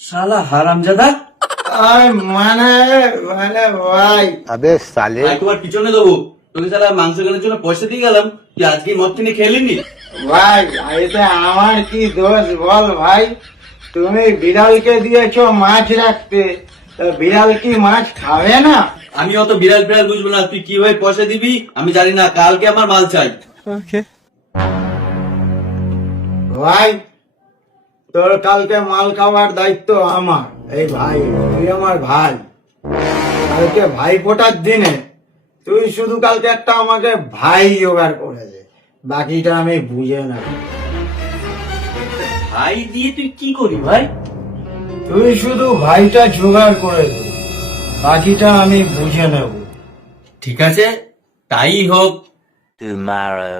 শালা হারামজাদা। মানে মানে ভাই, अबे साले ভাই তোমার পিছনে দেবো, তোকে শালা মাংস কেনার জন্য পয়সা দিয়ে গেলাম, তুই আজকে মদ কিনে খেলিনি। ভাই এতে আমার কি দোষ বল ভাই? তুমি বিড়ালকে দিয়েছো মাছ রাখতে, তা বিড়াল কি মাছ খাবে না? আমি অত বিড়াল ফিড়াল বুঝবো না, তুই কিভাবে পয়সা দিবি আমি জানি না, কালকে আমার মাল চাই। ভাই তোর কালকে মাল খাওয়ার দায়িত্ব আমার। এই ভাই তুই আমার ভাই, কালকে ভাই ফোটার দিনে তুই শুধু কালকে একটা আমাকে ভাই জোগাড় করে দে, বাকিটা আমি বুঝে নেব। ভাই দিয়ে তুই কি করি ভাই? তুই শুধু ভাইটা জোগাড় করে দে, বাকিটা আমি বুঝে নেব। ঠিক আছে, তাই হোক। tomorrow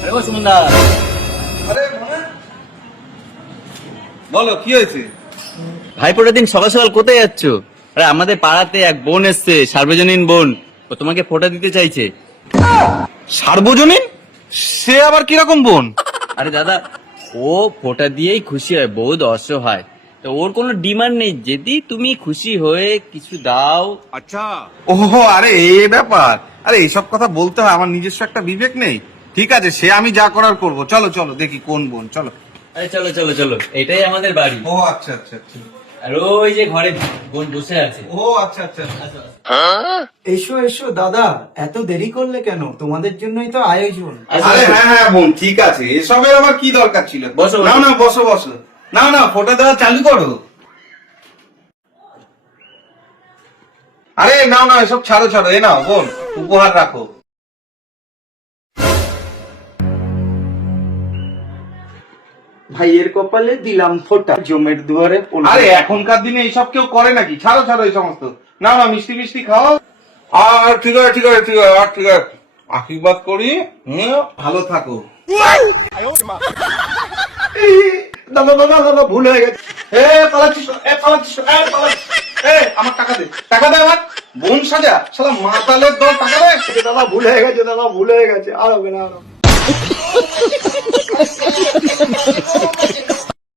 আরে ও সুমনদা, বলো কি হয়েছে? ভাইফোঁটার দিন সকাল সকাল কোথায় যাচ্ছ? আরে আমাদের পাড়াতে এক বোন এসছে, সার্বজনীন বোন, ও তোমাকে ফোঁটা দিতে চাইছে। সার্বজনীন? সে আবার কিরকম বোন? আরে দাদা, ও ফোঁটা দিয়েই খুশি হয়, বহুত অসহায়, তো ওর কোনো ডিমান্ড নেই, যদি তুমি খুশি হয়ে কিছু দাও। আচ্ছা, ওহো, আরে এই ব্যাপার। আরে এইসব কথা বলতে হয়, আমার নিজস্ব একটা বিবেক নেই। ঠিক আছে, সে আমি যা করার করব। চলো চলো দেখি কোন বোন, চলো। আরে চলো চলো চলো, এটাই আমাদের বাড়ি। ও আচ্ছা আচ্ছা আচ্ছা। আর ওই যে ঘরে বোন বসে আছে। ও আচ্ছা আচ্ছা আচ্ছা। আসো, আসো। এসো এসো দাদা, এত দেরি করলে কেন? তোমাদের জন্যই তো আয়োজন। আসো, আরে আসো। হ্যাঁ হ্যাঁ বোন, ঠিক আছে, এসবের আবার কি দরকার ছিল? বসো, বসো। না না, বসো বসো। না না, ফোঁটা দেওয়া চালু করো। আরে নাও না, এসব ছাড়ো ছাড়ো, এ নাও বোন, উপহার রাখো। ভাইয়ের কপালে দিলাম ফোঁটা, জমের দুয়ারে পড়ল। আরে এখনকার দিনে এইসব কেউ করে নাকি? ছাড়ো ছাড়ো এই সমস্ত। না না, মিষ্টি মিষ্টি খাও। আর ঠিক আছে ঠিক আছে ঠিক আছে, আর ঠিক আছে, আশীর্বাদ করি। ভালো থাকো। দাদা দাদা দাদা, ভুল হয়ে গেছে। এ পালাচ্ছিস, এ পালাচ্ছিস, এ পালাচ্ছিস। এ আমার টাকা দে, টাকা দে আমার। বোন সাজা, শালা মাতালের দল, টাকা দে। দাদা ভুল হয়ে গেছে, দাদা ভুল হয়ে গেছে, আর হবে না, আর হবে না।